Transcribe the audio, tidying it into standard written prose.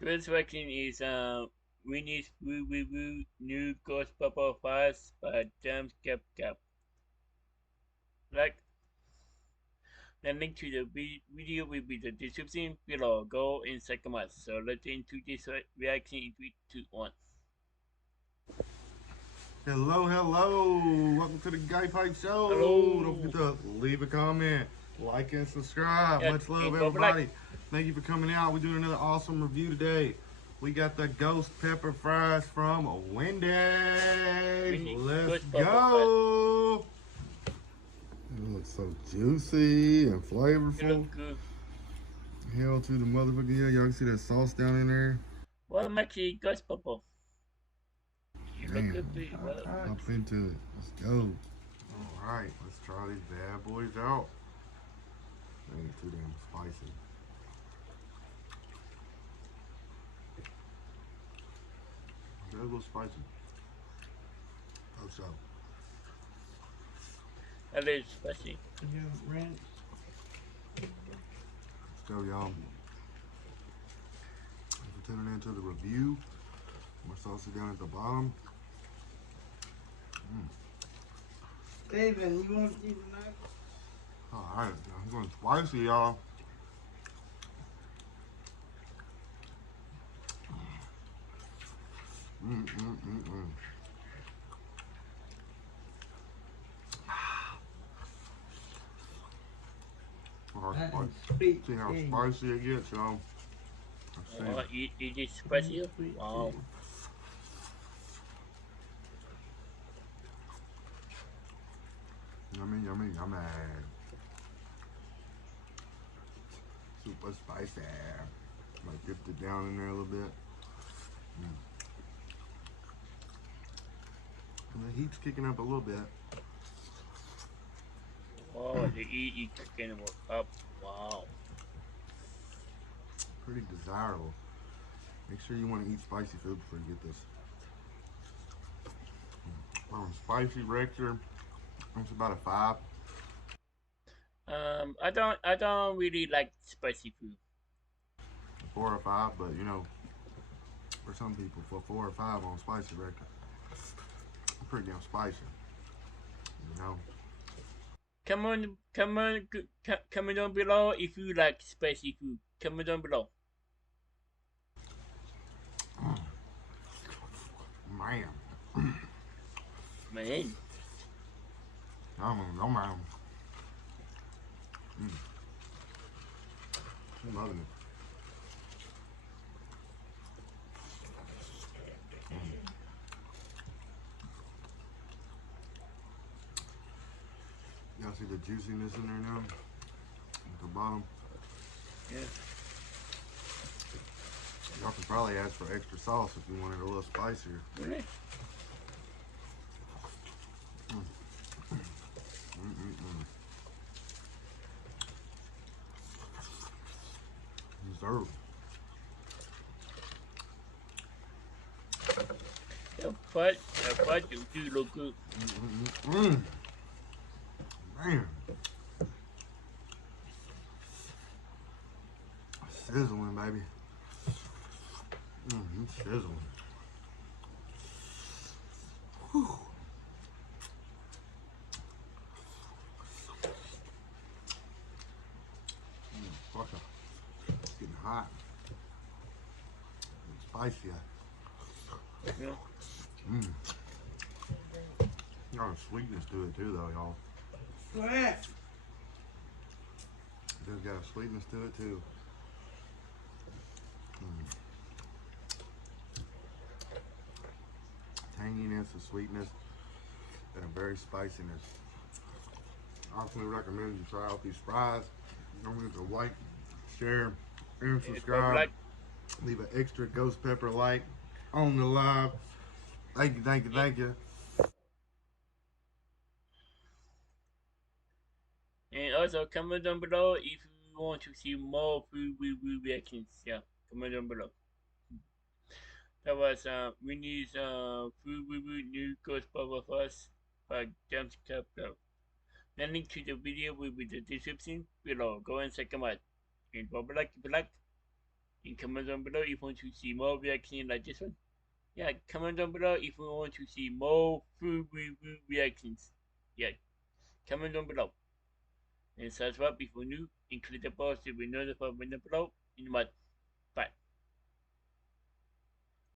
Today's reaction is Winnie's Woo Woo Woo New Ghost Bubble Fast by James Cap Cap. Like the link to the video will be the description below. Go and check them out. So let's get into this reaction in 3, 2, 1. Hello, hello. Welcome to the Guy Pipe Show. Hello. Don't forget to leave a comment, like, and subscribe. Yeah, Much love, and everybody. Thank you for coming out. We're doing another awesome review today. We got the ghost pepper fries from Wendy. Let's go. It looks so juicy and flavorful. Hell to the motherfucker. Yeah, y'all can see that sauce down in there. Well, I'm actually ghost bubble. Damn. Hop into it. Let's go. Alright, let's try these bad boys out. They ain't too damn spicy. They're a little spicy. Oh, so. That is spicy. Yeah, ranch. Let's go, y'all. Thanks for tuning into the review. More sauce down at the bottom. Steven, you want to eat a nugget? Alright, I'm going spicy, y'all. See how spicy it gets, y'all. Oh, it is spicy? Wow. Yummy, yummy, yummy. Super spicy. Like dipped it down in there a little bit. And the heat's kicking up a little bit. Oh, the heat is kicking up. Wow. Pretty desirable. Make sure you want to eat spicy food before you get this. Spicy Rector. It's about a 5. I don't really like spicy food. 4 or 5, but you know, for some people, for 4 or 5 on Spicy Rector, pretty damn spicy. You know. Comment down below if you like spicy food. Comment down below. Man. Man. No, man. I'm loving it. Y'all see the juiciness in there now? At the bottom. Yeah. Y'all could probably ask for extra sauce if you wanted a little spicier. Really? Deserve. The fat do look good. Man. Sizzling, baby. Sizzling. Whew. Fucker. It's getting hot. It's spicy. Yeah. Got a sweetness to it too, though, y'all. What? It's got a sweetness to it too. Tanginess, a sweetness, and a very spiciness. I absolutely recommend you try out these fries. Don't forget to like, share, and subscribe. Leave an extra ghost pepper like on the live. Thank you, thank you, thank you. And also comment down below if you want to see more food review reactions. Yeah, comment down below. That was Winnie's food review new ghost bubble fast by James Capital. The link to the video will be in the description below. Go and check them out. And bubble like if you like. And comment down below if you want to see more reactions like this one. Yeah, comment down below if you want to see more food review reactions. Yeah, comment down below. And subscribe if you're new and click the bell to be notified when I upload. And what?